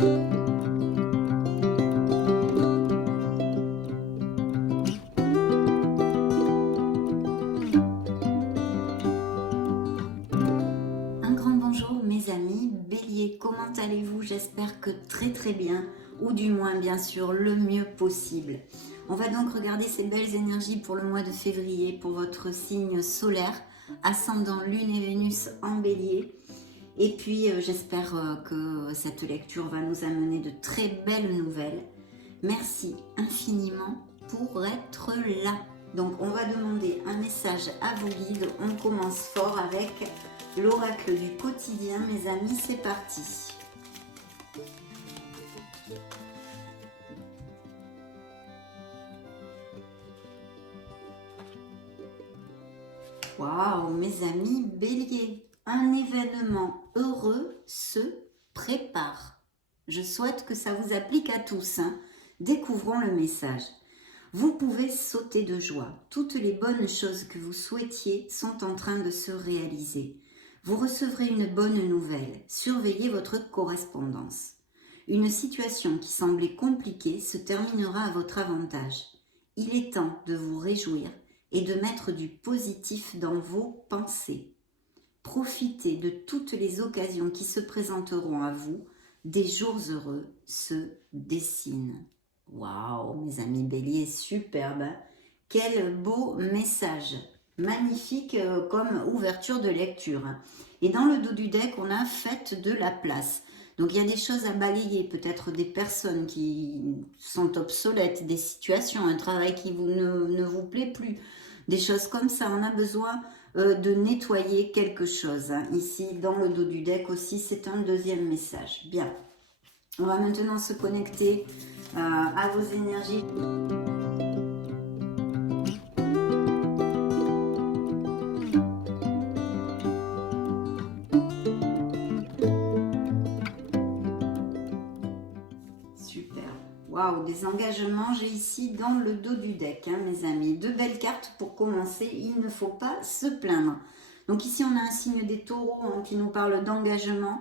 Un grand bonjour mes amis, Bélier, comment allez-vous? J'espère que très bien, ou du moins bien sûr le mieux possible. On va donc regarder ces belles énergies pour le mois de février, pour votre signe solaire, ascendant Lune et Vénus en Bélier. Et puis j'espère que cette lecture va nous amener de très belles nouvelles. Merci infiniment pour être là. Donc on va demander un message à vos guides. On commence fort avec l'oracle du quotidien, mes amis, c'est parti. Waouh, mes amis Bélier, un événement heureux se prépare. Je souhaite que ça vous applique à tous, hein. Découvrons le message. Vous pouvez sauter de joie. Toutes les bonnes choses que vous souhaitiez sont en train de se réaliser. Vous recevrez une bonne nouvelle. Surveillez votre correspondance. Une situation qui semblait compliquée se terminera à votre avantage. Il est temps de vous réjouir et de mettre du positif dans vos pensées. Profitez de toutes les occasions qui se présenteront à vous. Des jours heureux se dessinent. Waouh, mes amis Bélier, superbe, hein? Quel beau message, magnifique comme ouverture de lecture. Et dans le dos du deck, on a fait de la place. Donc il y a des choses à balayer, peut-être des personnes qui sont obsolètes, des situations, un travail qui ne vous plaît plus, des choses comme ça. On a besoin de nettoyer quelque chose, hein. Ici, dans le dos du deck aussi, c'est un deuxième message. Bien, on va maintenant se connecter à vos énergies. Super. Waouh, des engagements, j'ai ici dans le dos du deck, hein, mes amis. Deux belles cartes pour commencer, il ne faut pas se plaindre. Donc ici, on a un signe des taureaux, hein, qui nous parle d'engagement.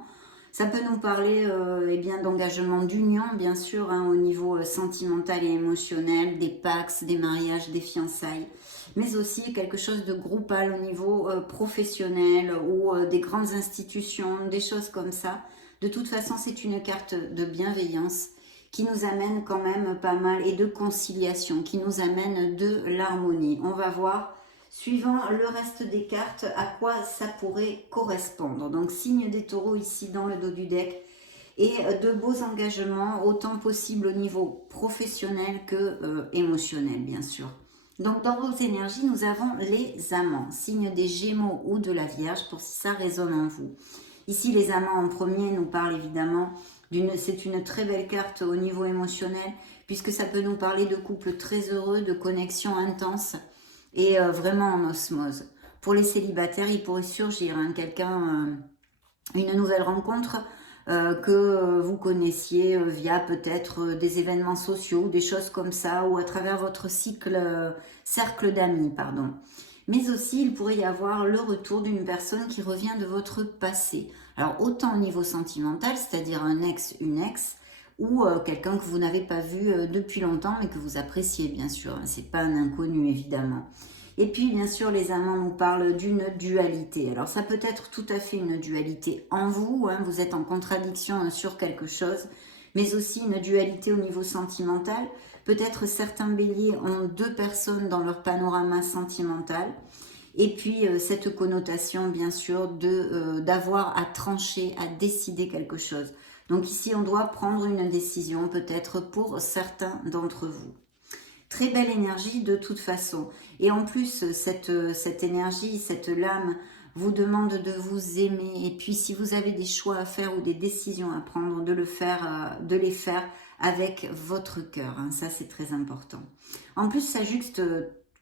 Ça peut nous parler eh bien d'engagement d'union, bien sûr, hein, au niveau sentimental et émotionnel, des pax, des mariages, des fiançailles, mais aussi quelque chose de groupal au niveau professionnel ou des grandes institutions, des choses comme ça. De toute façon, c'est une carte de bienveillance qui nous amène quand même pas mal, et de conciliation, qui nous amène de l'harmonie. On va voir, suivant le reste des cartes, à quoi ça pourrait correspondre. Donc, signe des taureaux ici dans le dos du deck, et de beaux engagements, autant possible au niveau professionnel que émotionnel, bien sûr. Donc, dans vos énergies, nous avons les amants, signe des Gémeaux ou de la Vierge, pour si ça résonne en vous. Ici, les amants en premier nous parlent évidemment c'est une très belle carte au niveau émotionnel, puisque ça peut nous parler de couples très heureux, de connexions intenses et vraiment en osmose. Pour les célibataires, il pourrait surgir une nouvelle rencontre que vous connaissiez via peut-être des événements sociaux, des choses comme ça, ou à travers votre cercle d'amis, pardon. Mais aussi, il pourrait y avoir le retour d'une personne qui revient de votre passé. Alors, autant au niveau sentimental, c'est-à-dire un ex, une ex, ou quelqu'un que vous n'avez pas vu depuis longtemps, mais que vous appréciez, bien sûr. Hein, c'est pas un inconnu, évidemment. Et puis, bien sûr, les amants nous parlent d'une dualité. Alors, ça peut être tout à fait une dualité en vous, hein, vous êtes en contradiction sur quelque chose, mais aussi une dualité au niveau sentimental. Peut-être certains béliers ont deux personnes dans leur panorama sentimental. Et puis cette connotation, bien sûr, d'avoir à trancher, à décider quelque chose. Donc ici, on doit prendre une décision, peut-être pour certains d'entre vous. Très belle énergie de toute façon. Et en plus, cette énergie, cette lame vous demande de vous aimer. Et puis, si vous avez des choix à faire ou des décisions à prendre, de les faire avec votre cœur. Hein. Ça, c'est très important. En plus, ça juxte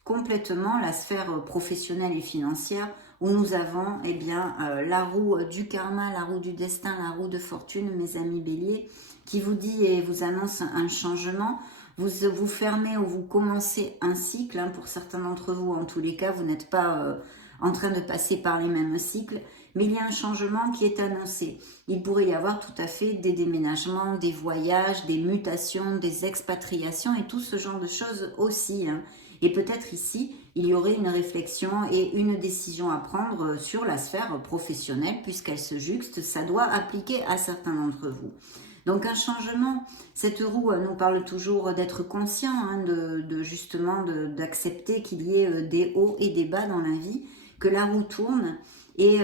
complètement la sphère professionnelle et financière où nous avons eh bien, la roue du karma, la roue du destin, la roue de fortune, mes amis béliers, qui vous dit et vous annonce un changement. Vous fermez ou vous commencez un cycle, hein, pour certains d'entre vous, en tous les cas, vous n'êtes pas en train de passer par les mêmes cycles, mais il y a un changement qui est annoncé. Il pourrait y avoir tout à fait des déménagements, des voyages, des mutations, des expatriations et tout ce genre de choses aussi, hein. Et peut-être ici, il y aurait une réflexion et une décision à prendre sur la sphère professionnelle puisqu'elle se juxte, ça doit appliquer à certains d'entre vous. Donc un changement, cette roue nous parle toujours d'être conscient, hein, justement d'accepter qu'il y ait des hauts et des bas dans la vie, que la roue tourne et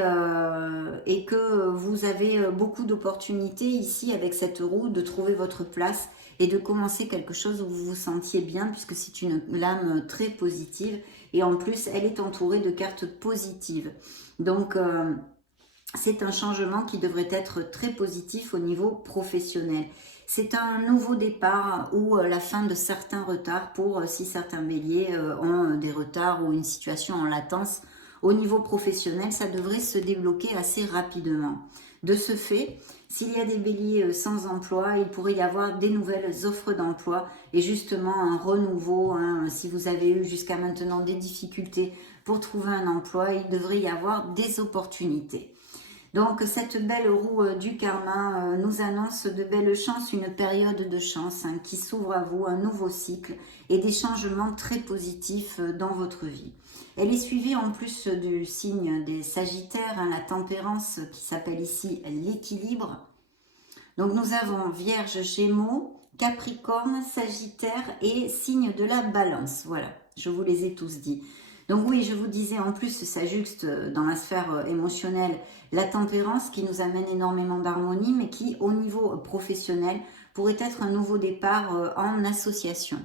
que vous avez beaucoup d'opportunités ici avec cette roue de trouver votre place et de commencer quelque chose où vous vous sentiez bien puisque c'est une lame très positive et en plus elle est entourée de cartes positives. Donc c'est un changement qui devrait être très positif au niveau professionnel. C'est un nouveau départ ou la fin de certains retards pour si certains béliers ont des retards ou une situation en latence. Au niveau professionnel, ça devrait se débloquer assez rapidement. De ce fait, s'il y a des béliers sans emploi, il pourrait y avoir des nouvelles offres d'emploi et justement un renouveau. Hein, si vous avez eu jusqu'à maintenant des difficultés pour trouver un emploi, il devrait y avoir des opportunités. Donc cette belle roue du karma nous annonce de belles chances, une période de chance hein, qui s'ouvre à vous, un nouveau cycle et des changements très positifs dans votre vie. Elle est suivie en plus du signe des Sagittaires, hein, la tempérance qui s'appelle ici l'équilibre. Donc nous avons Vierge, Gémeaux, Capricorne, Sagittaire et signe de la Balance. Voilà, je vous les ai tous dit. Donc oui, je vous disais en plus, ça juxte dans la sphère émotionnelle la tempérance qui nous amène énormément d'harmonie, mais qui au niveau professionnel pourrait être un nouveau départ en association.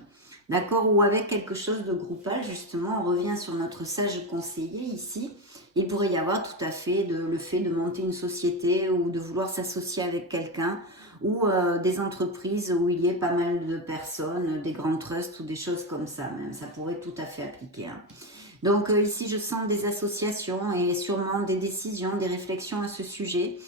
D'accord? Ou avec quelque chose de groupal, justement, on revient sur notre sage conseiller ici. Il pourrait y avoir tout à fait le fait de monter une société ou de vouloir s'associer avec quelqu'un ou des entreprises où il y ait pas mal de personnes, des grands trusts ou des choses comme ça même. Ça pourrait tout à fait appliquer, hein. Donc ici, je sens des associations et sûrement des décisions, des réflexions à ce sujet.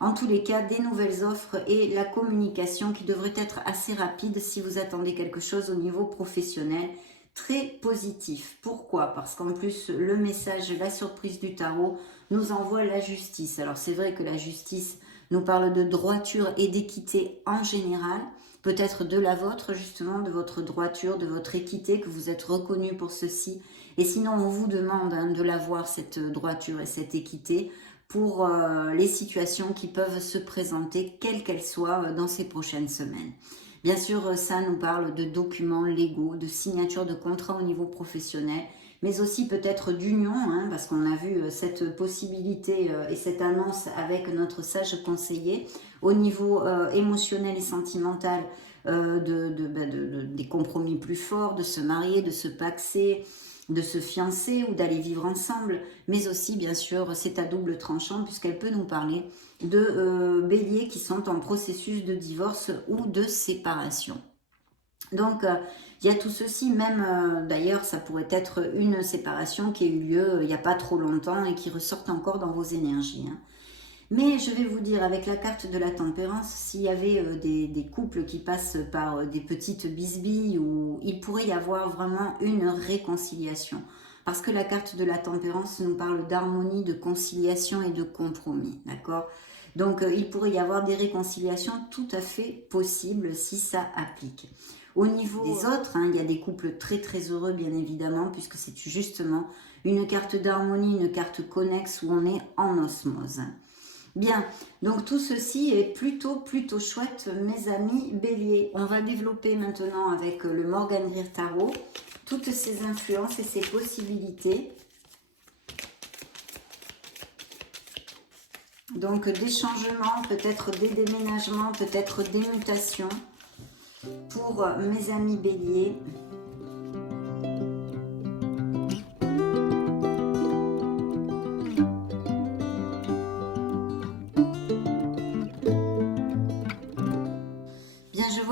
En tous les cas, des nouvelles offres et la communication qui devrait être assez rapide si vous attendez quelque chose au niveau professionnel. Très positif. Pourquoi? Parce qu'en plus, le message, la surprise du tarot nous envoie la justice. Alors c'est vrai que la justice nous parle de droiture et d'équité en général. Peut-être de la vôtre, justement, de votre droiture, de votre équité, que vous êtes reconnu pour ceci. Et sinon, on vous demande hein, de l'avoir, cette droiture et cette équité, pour les situations qui peuvent se présenter, quelles qu'elles soient, dans ces prochaines semaines. Bien sûr, ça nous parle de documents légaux, de signature de contrats au niveau professionnel, mais aussi peut-être d'union, hein, parce qu'on a vu cette possibilité et cette annonce avec notre sage conseiller au niveau émotionnel et sentimental, des compromis plus forts, de se marier, de se paxer, de se fiancer ou d'aller vivre ensemble, mais aussi bien sûr c'est à double tranchant puisqu'elle peut nous parler de béliers qui sont en processus de divorce ou de séparation. Donc il y a tout ceci, même d'ailleurs ça pourrait être une séparation qui a eu lieu il n'y a pas trop longtemps et qui ressort encore dans vos énergies, hein. Mais je vais vous dire, avec la carte de la tempérance, s'il y avait des couples qui passent par des petites bisbilles, ou il pourrait y avoir vraiment une réconciliation. Parce que la carte de la tempérance nous parle d'harmonie, de conciliation et de compromis, d'accord? Donc il pourrait y avoir des réconciliations tout à fait possibles si ça applique. Au niveau des autres, hein, il y a des couples très très heureux bien évidemment, puisque c'est justement une carte d'harmonie, une carte connexe où on est en osmose. Bien, donc tout ceci est plutôt chouette mes amis béliers. On va développer maintenant avec le Morgan Greer Tarot toutes ces influences et ces possibilités. Donc des changements, peut-être des déménagements, peut-être des mutations pour mes amis béliers.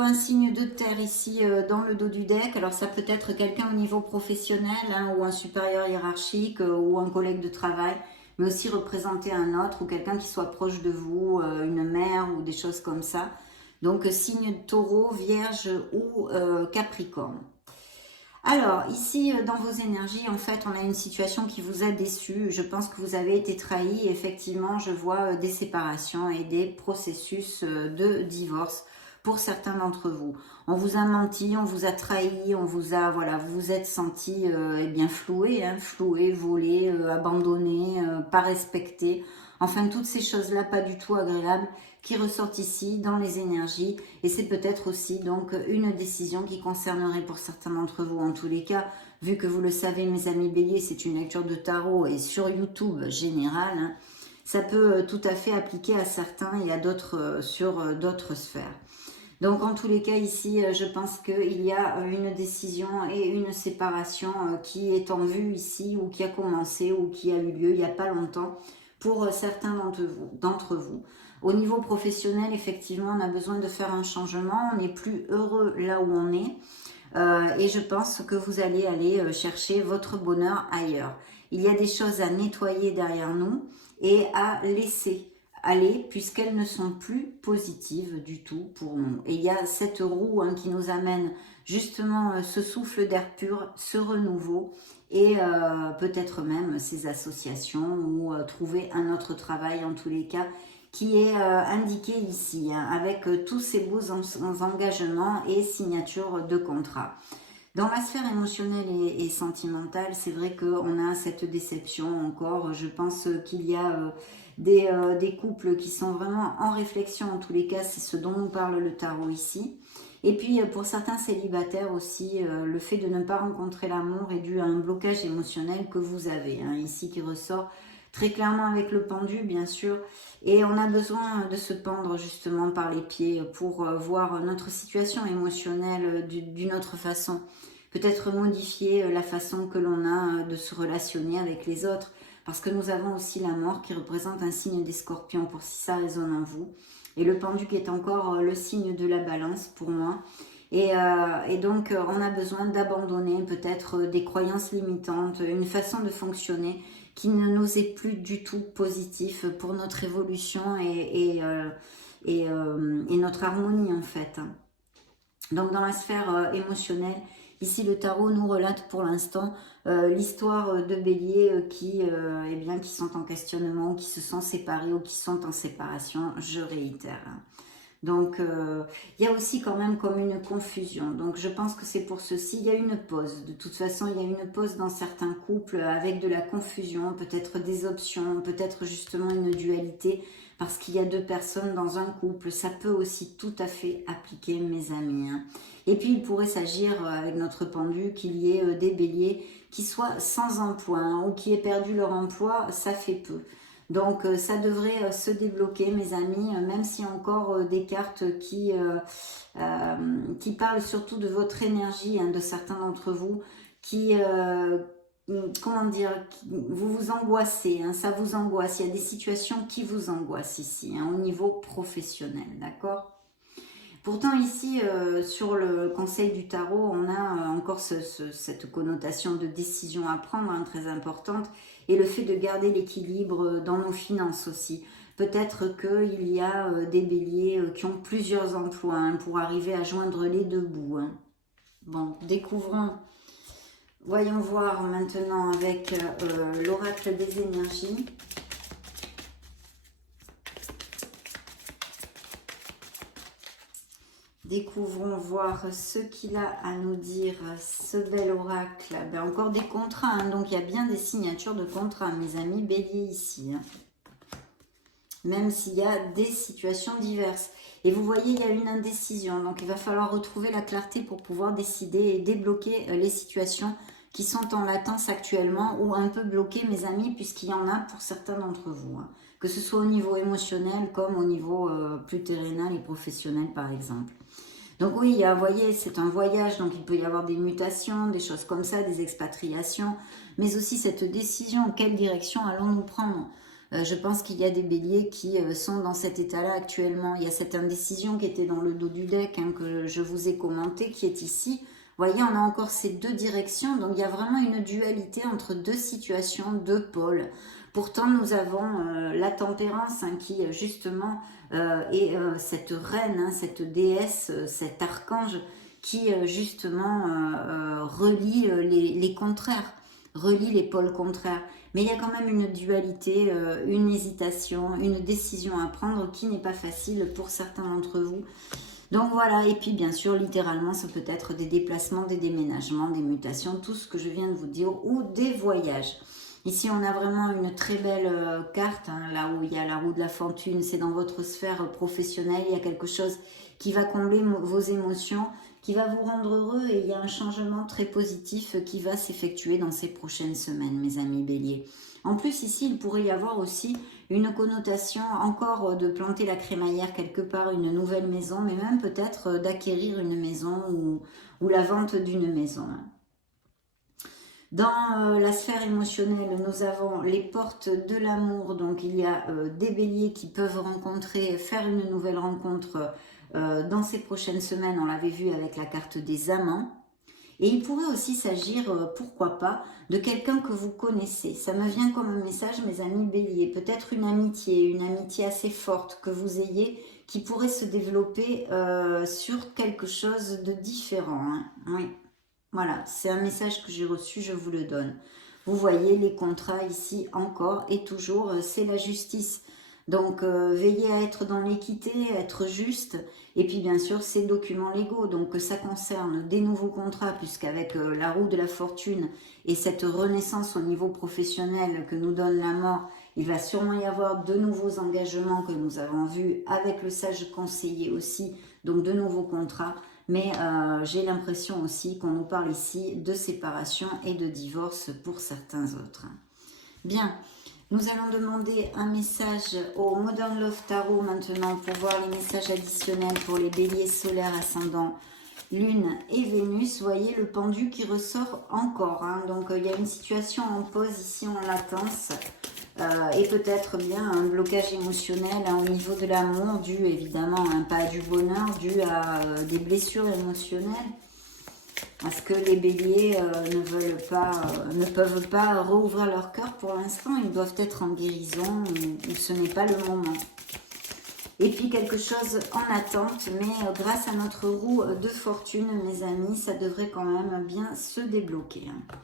Un signe de terre ici dans le dos du deck. Alors ça peut être quelqu'un au niveau professionnel hein, ou un supérieur hiérarchique ou un collègue de travail, mais aussi représenter un autre ou quelqu'un qui soit proche de vous, une mère ou des choses comme ça. Donc signe de taureau, vierge ou capricorne. Alors, ici, dans vos énergies, en fait, on a une situation qui vous a déçu. Je pense que vous avez été trahi. Effectivement, je vois des séparations et des processus de divorce pour certains d'entre vous. On vous a menti, on vous a trahi, on vous a, voilà, vous vous êtes senti eh bien floué, hein, floué, volé, abandonné, pas respecté. Enfin, toutes ces choses-là, pas du tout agréables, qui ressortent ici dans les énergies, et c'est peut-être aussi donc une décision qui concernerait pour certains d'entre vous. En tous les cas, vu que vous le savez mes amis béliers, c'est une lecture de tarot et sur YouTube générale, hein, ça peut tout à fait appliquer à certains et à d'autres sur d'autres sphères. Donc en tous les cas ici, je pense qu'il y a une décision et une séparation qui est en vue ici, ou qui a commencé, ou qui a eu lieu il n'y a pas longtemps pour certains d'entre vous. Au niveau professionnel, effectivement, on a besoin de faire un changement, on n'est plus heureux là où on est. Et je pense que vous allez aller chercher votre bonheur ailleurs. Il y a des choses à nettoyer derrière nous et à laisser aller, puisqu'elles ne sont plus positives du tout pour nous. Et il y a cette roue hein, qui nous amène justement ce souffle d'air pur, ce renouveau, et peut-être même ces associations, ou trouver un autre travail en tous les cas, qui est indiqué ici, hein, avec tous ces beaux engagements et signatures de contrats. Dans la sphère émotionnelle et sentimentale, c'est vrai qu'on a cette déception encore. Je pense qu'il y a des couples qui sont vraiment en réflexion. En tous les cas, c'est ce dont nous parle le tarot ici. Et puis, pour certains célibataires aussi, le fait de ne pas rencontrer l'amour est dû à un blocage émotionnel que vous avez, hein, ici qui ressort très clairement avec le pendu, bien sûr. Et on a besoin de se pendre justement par les pieds pour voir notre situation émotionnelle d'une autre façon. Peut-être modifier la façon que l'on a de se relationner avec les autres. Parce que nous avons aussi la mort qui représente un signe des scorpions, pour si ça résonne en vous. Et le pendu qui est encore le signe de la balance pour moi. Et donc on a besoin d'abandonner peut-être des croyances limitantes, une façon de fonctionner qui ne nous est plus du tout positif pour notre évolution et notre harmonie en fait. Donc dans la sphère émotionnelle, ici le tarot nous relate pour l'instant l'histoire de béliers eh bien, qui sont en questionnement, qui se sont séparés ou qui sont en séparation, je réitère. Donc, il y a aussi quand même comme une confusion. Donc, je pense que c'est pour ceci. Il y a une pause. De toute façon, il y a une pause dans certains couples avec de la confusion, peut-être des options, peut-être justement une dualité, parce qu'il y a deux personnes dans un couple. Ça peut aussi tout à fait appliquer, mes amis, hein. Et puis, il pourrait s'agir, avec notre pendu, qu'il y ait des béliers qui soient sans emploi, hein, ou qui aient perdu leur emploi. Ça fait peu. Donc ça devrait se débloquer, mes amis, même s'il y a encore des cartes qui parlent surtout de votre énergie, hein, de certains d'entre vous, qui, comment dire, vous vous angoissez, hein, ça vous angoisse. Il y a des situations qui vous angoissent ici, hein, au niveau professionnel, d'accord ? Pourtant ici, sur le conseil du tarot, on a encore cette connotation de décision à prendre, hein, très importante, et le fait de garder l'équilibre dans nos finances aussi. Peut-être qu'il y a des béliers qui ont plusieurs emplois, hein, pour arriver à joindre les deux bouts, hein. Bon, découvrons, voyons voir maintenant avec l'oracle des énergies. Découvrons voir ce qu'il a à nous dire, ce bel oracle. Ben, encore des contrats, hein, donc il y a bien des signatures de contrats, mes amis béliers ici, hein. Même s'il y a des situations diverses. Et vous voyez, il y a une indécision, donc il va falloir retrouver la clarté pour pouvoir décider et débloquer les situations qui sont en latence actuellement, ou un peu bloquées, mes amis, puisqu'il y en a pour certains d'entre vous, hein. Que ce soit au niveau émotionnel comme au niveau plus terrénal et professionnel, par exemple. Donc oui, il y a, vous voyez, c'est un voyage, donc il peut y avoir des mutations, des choses comme ça, des expatriations, mais aussi cette décision, quelle direction allons-nous prendre ? Je pense qu'il y a des béliers qui sont dans cet état-là actuellement. Il y a cette indécision qui était dans le dos du deck, hein, que je vous ai commenté, qui est ici. Vous voyez, on a encore ces deux directions, donc il y a vraiment une dualité entre deux situations, deux pôles. Pourtant, nous avons la tempérance, hein, qui justement est cette reine, hein, cette déesse, cet archange qui justement relie les contraires, relie les pôles contraires. Mais il y a quand même une dualité, une hésitation, une décision à prendre qui n'est pas facile pour certains d'entre vous. Donc voilà, et puis bien sûr, littéralement, ça peut être des déplacements, des déménagements, des mutations, tout ce que je viens de vous dire, ou des voyages. Ici, on a vraiment une très belle carte, hein, là où il y a la roue de la fortune, c'est dans votre sphère professionnelle, il y a quelque chose qui va combler vos émotions, qui va vous rendre heureux, et il y a un changement très positif qui va s'effectuer dans ces prochaines semaines, mes amis béliers. En plus, ici, il pourrait y avoir aussi une connotation encore de planter la crémaillère quelque part, une nouvelle maison, mais même peut-être d'acquérir une maison ou la vente d'une maison. Dans la sphère émotionnelle, nous avons les portes de l'amour. Donc, il y a des béliers qui peuvent faire une nouvelle rencontre dans ces prochaines semaines. On l'avait vu avec la carte des amants. Et il pourrait aussi s'agir, pourquoi pas, de quelqu'un que vous connaissez. Ça me vient comme un message, mes amis béliers. Peut-être une amitié assez forte que vous ayez qui pourrait se développer sur quelque chose de différent. Hein. Oui. Voilà, c'est un message que j'ai reçu, je vous le donne. Vous voyez, les contrats ici encore et toujours, c'est la justice. Donc, veillez à être dans l'équité, à être juste. Et puis, bien sûr, ces documents légaux. Donc, ça concerne des nouveaux contrats, puisqu'avec la roue de la fortune et cette renaissance au niveau professionnel que nous donne la mort, il va sûrement y avoir de nouveaux engagements que nous avons vus avec le sage conseiller aussi. Donc, de nouveaux contrats. Mais j'ai l'impression aussi qu'on nous parle ici de séparation et de divorce pour certains autres. Bien, nous allons demander un message au Modern Love Tarot maintenant pour voir les messages additionnels pour les béliers solaires ascendants, Lune et Vénus. Vous voyez le pendu qui ressort encore. Hein. Donc il y a une situation en pause ici en latence. Et peut-être bien un blocage émotionnel hein, au niveau de l'amour, dû évidemment hein, pas à du bonheur, dû à des blessures émotionnelles. Parce que les béliers ne peuvent pas rouvrir leur cœur pour l'instant, ils doivent être en guérison ou ce n'est pas le moment. Et puis quelque chose en attente, mais grâce à notre roue de fortune, mes amis, ça devrait quand même bien se débloquer. Hein.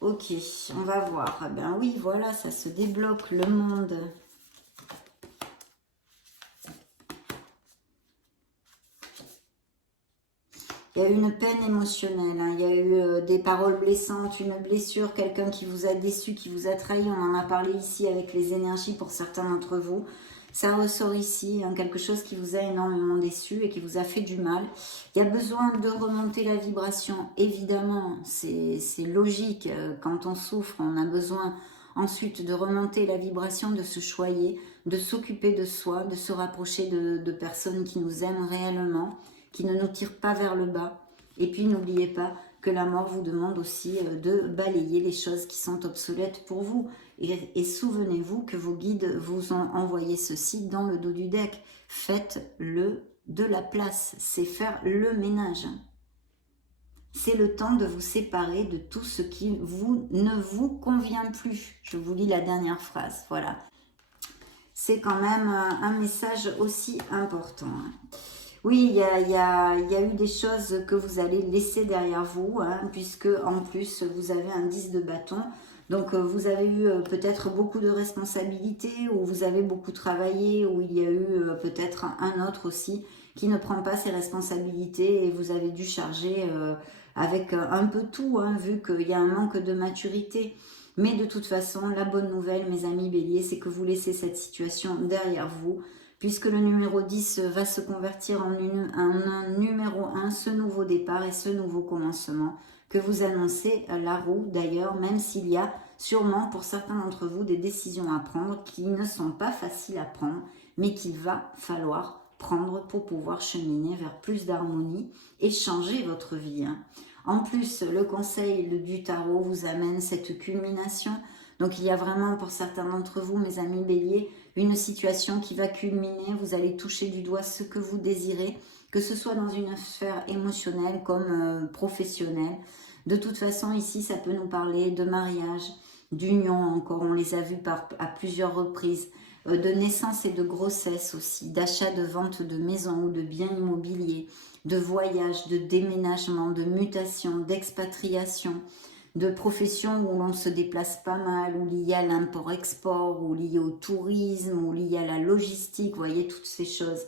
Ok, on va voir. Eh bien oui, voilà, ça se débloque le monde. Il y a eu une peine émotionnelle, hein. Il y a eu des paroles blessantes, une blessure, quelqu'un qui vous a déçu, qui vous a trahi. On en a parlé ici avec les énergies pour certains d'entre vous. Ça ressort ici, hein, quelque chose qui vous a énormément déçu et qui vous a fait du mal. Il y a besoin de remonter la vibration, évidemment, c'est logique. Quand on souffre, on a besoin ensuite de remonter la vibration, de se choyer, de s'occuper de soi, de se rapprocher de personnes qui nous aiment réellement, qui ne nous tirent pas vers le bas. Et puis n'oubliez pas que la mort vous demande aussi de balayer les choses qui sont obsolètes pour vous. Et souvenez-vous que vos guides vous ont envoyé ceci dans le dos du deck. Faites-le de la place, c'est faire le ménage. C'est le temps de vous séparer de tout ce qui ne vous convient plus. Je vous lis la dernière phrase, voilà. C'est quand même un message aussi important. Oui, il y a eu des choses que vous allez laisser derrière vous, hein, puisque en plus vous avez un 10 de bâton. Donc vous avez eu peut-être beaucoup de responsabilités, ou vous avez beaucoup travaillé, ou il y a eu peut-être un autre aussi qui ne prend pas ses responsabilités et vous avez dû charger avec un peu tout, hein, vu qu'il y a un manque de maturité. Mais de toute façon, la bonne nouvelle, mes amis béliers, c'est que vous laissez cette situation derrière vous, puisque le numéro 10 va se convertir en un numéro 1, ce nouveau départ et ce nouveau commencement que vous annoncez la roue d'ailleurs, même s'il y a sûrement pour certains d'entre vous des décisions à prendre qui ne sont pas faciles à prendre, mais qu'il va falloir prendre pour pouvoir cheminer vers plus d'harmonie et changer votre vie. Hein. En plus, le conseil du tarot vous amène cette culmination. Donc il y a vraiment pour certains d'entre vous, mes amis béliers, une situation qui va culminer. Vous allez toucher du doigt ce que vous désirez, que ce soit dans une sphère émotionnelle comme professionnelle. De toute façon, ici, ça peut nous parler de mariage, d'union encore. On les a vus à plusieurs reprises. de naissance et de grossesse aussi, d'achat, de vente de maison ou de biens immobiliers, de voyage, de déménagement, de mutation, d'expatriation, de profession où l'on se déplace pas mal, ou lié à l'import-export, ou lié au tourisme, ou lié à la logistique, vous voyez, toutes ces choses.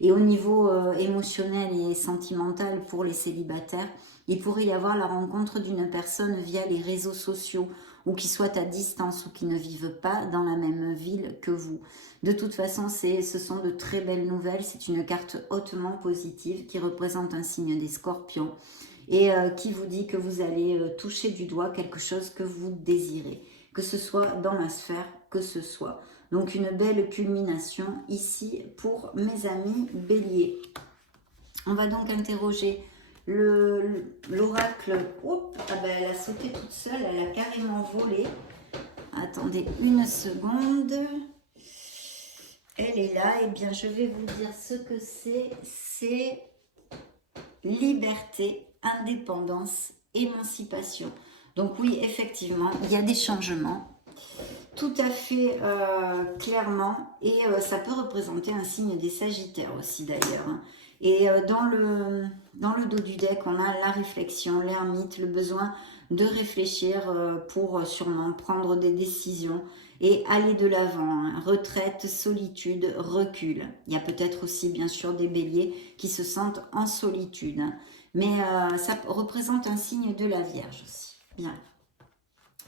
Et au niveau émotionnel et sentimental pour les célibataires, il pourrait y avoir la rencontre d'une personne via les réseaux sociaux, ou qui soit à distance, ou qui ne vivent pas dans la même ville que vous. De toute façon, ce sont de très belles nouvelles. C'est une carte hautement positive qui représente un signe des Scorpions et qui vous dit que vous allez toucher du doigt quelque chose que vous désirez, que ce soit dans la sphère que ce soit. Donc une belle culmination ici pour mes amis Bélier. On va donc interroger l'oracle. Ah ben elle a sauté toute seule, elle a carrément volé. Attendez une seconde. Elle est là, et bien je vais vous dire ce que c'est. C'est liberté, indépendance, émancipation. Donc oui, effectivement, il y a des changements. Tout à fait clairement, et ça peut représenter un signe des Sagittaires aussi d'ailleurs. Et dans le dos du deck, on a la réflexion, l'ermite, le besoin de réfléchir pour sûrement prendre des décisions et aller de l'avant. Retraite, solitude, recul. Il y a peut-être aussi bien sûr des béliers qui se sentent en solitude. Mais ça représente un signe de la Vierge aussi. Bien.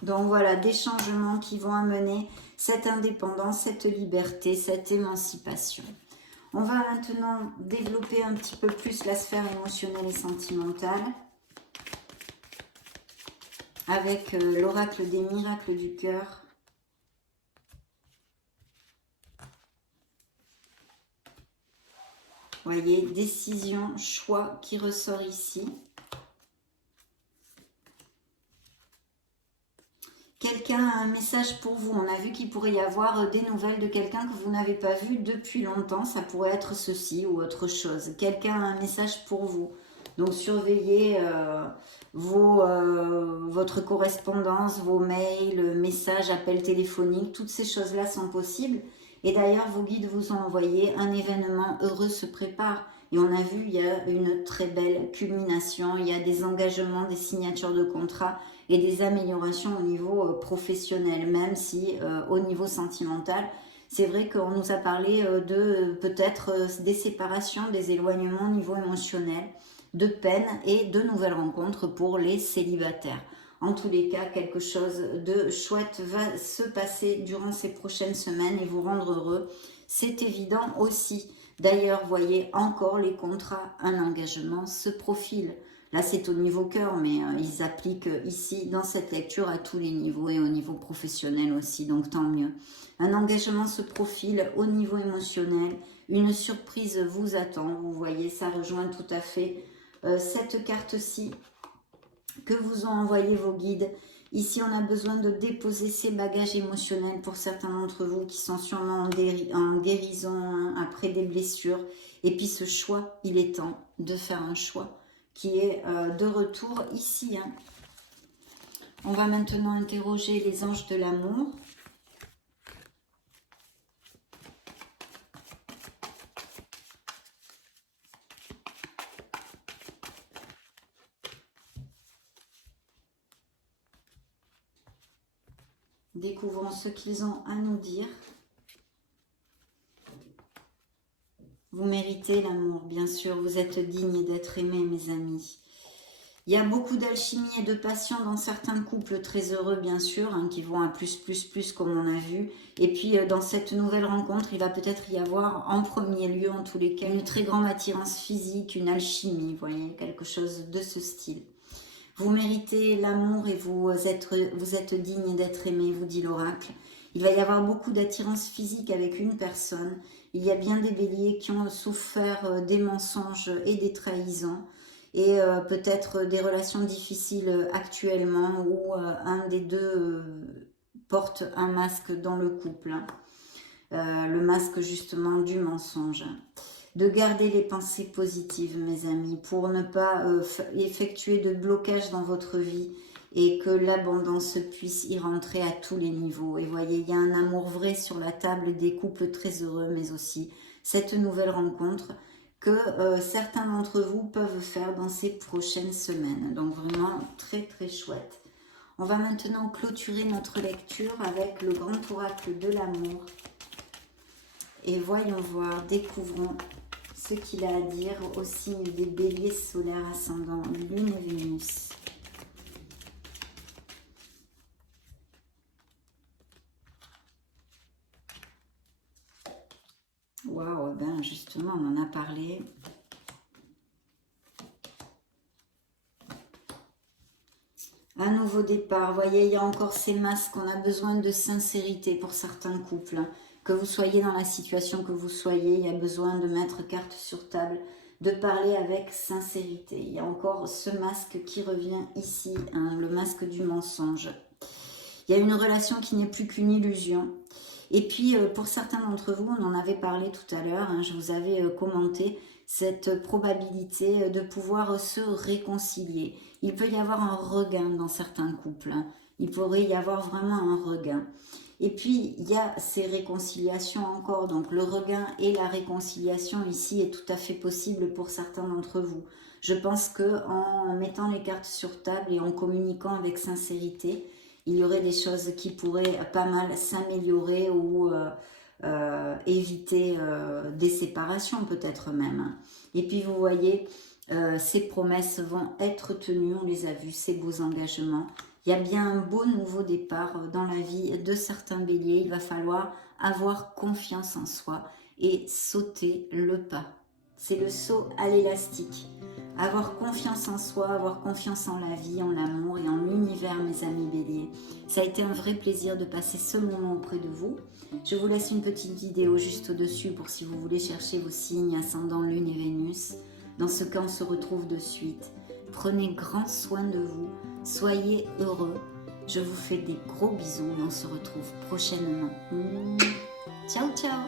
Donc voilà, des changements qui vont amener cette indépendance, cette liberté, cette émancipation. On va maintenant développer un petit peu plus la sphère émotionnelle et sentimentale avec l'oracle des miracles du cœur. Voyez, décision, choix qui ressort ici. Quelqu'un a un message pour vous. On a vu qu'il pourrait y avoir des nouvelles de quelqu'un que vous n'avez pas vu depuis longtemps. Ça pourrait être ceci ou autre chose. Quelqu'un a un message pour vous. Donc surveillez votre correspondance, vos mails, messages, appels téléphoniques. Toutes ces choses-là sont possibles. Et d'ailleurs, vos guides vous ont envoyé un événement heureux se prépare. Et on a vu, il y a une très belle culmination. Il y a des engagements, des signatures de contrats et des améliorations au niveau professionnel, même si au niveau sentimental, c'est vrai qu'on nous a parlé de peut-être des séparations, des éloignements au niveau émotionnel, de peine et de nouvelles rencontres pour les célibataires. En tous les cas, quelque chose de chouette va se passer durant ces prochaines semaines et vous rendre heureux. C'est évident aussi. D'ailleurs, voyez encore les contrats, un engagement se profile. Là, c'est au niveau cœur, mais ils appliquent ici, dans cette lecture, à tous les niveaux et au niveau professionnel aussi, donc tant mieux. Un engagement se profile au niveau émotionnel, une surprise vous attend, vous voyez, ça rejoint tout à fait cette carte-ci que vous ont envoyé vos guides. Ici, on a besoin de déposer ces bagages émotionnels pour certains d'entre vous qui sont sûrement en guérison après des blessures. Et puis ce choix, il est temps de faire un choix qui est de retour ici. On va maintenant interroger les anges de l'amour. Découvrons ce qu'ils ont à nous dire. Vous méritez l'amour, bien sûr. Vous êtes dignes d'être aimés, mes amis. Il y a beaucoup d'alchimie et de passion dans certains couples très heureux, bien sûr, qui vont à plus, comme on a vu. Et puis, dans cette nouvelle rencontre, il va peut-être y avoir, en premier lieu, en tous les cas, une très grande attirance physique, une alchimie, vous voyez, quelque chose de ce style. Vous méritez l'amour et vous êtes digne d'être aimé, vous dit l'oracle. Il va y avoir beaucoup d'attirance physique avec une personne. Il y a bien des béliers qui ont souffert des mensonges et des trahisons. Et peut-être des relations difficiles actuellement où un des deux porte un masque dans le couple. Le masque justement du mensonge. De garder les pensées positives, mes amis, pour ne pas effectuer de blocage dans votre vie et que l'abondance puisse y rentrer à tous les niveaux. Et voyez, il y a un amour vrai sur la table, des couples très heureux, mais aussi cette nouvelle rencontre que certains d'entre vous peuvent faire dans ces prochaines semaines. Donc vraiment très très chouette. On va maintenant clôturer notre lecture avec le grand oracle de l'amour. Et voyons voir, découvrons ce qu'il a à dire au signe des béliers solaires ascendant Lune et Vénus. Waouh, ben justement, on en a parlé. Un nouveau départ, vous voyez, il y a encore ces masques, on a besoin de sincérité pour certains couples. Que vous soyez dans la situation que vous soyez, il y a besoin de mettre carte sur table, de parler avec sincérité. Il y a encore ce masque qui revient ici, hein, le masque du mensonge. Il y a une relation qui n'est plus qu'une illusion. Et puis, pour certains d'entre vous, on en avait parlé tout à l'heure, hein, je vous avais commenté cette probabilité de pouvoir se réconcilier. Il peut y avoir un regain dans certains couples. Hein. Il pourrait y avoir vraiment un regain. Et puis, il y a ces réconciliations encore. Donc, le regain et la réconciliation ici est tout à fait possible pour certains d'entre vous. Je pense qu'en mettant les cartes sur table et en communiquant avec sincérité, il y aurait des choses qui pourraient pas mal s'améliorer ou éviter des séparations peut-être même. Et puis, vous voyez, ces promesses vont être tenues, on les a vues, ces beaux engagements. Il y a bien un beau nouveau départ dans la vie de certains béliers. Il va falloir avoir confiance en soi et sauter le pas. C'est le saut à l'élastique. Avoir confiance en soi, avoir confiance en la vie, en l'amour et en l'univers, mes amis béliers. Ça a été un vrai plaisir de passer ce moment auprès de vous. Je vous laisse une petite vidéo juste au-dessus pour si vous voulez chercher vos signes ascendant Lune et Vénus. Dans ce cas, on se retrouve de suite. Prenez grand soin de vous. Soyez heureux. Je vous fais des gros bisous et on se retrouve prochainement. Ciao, ciao.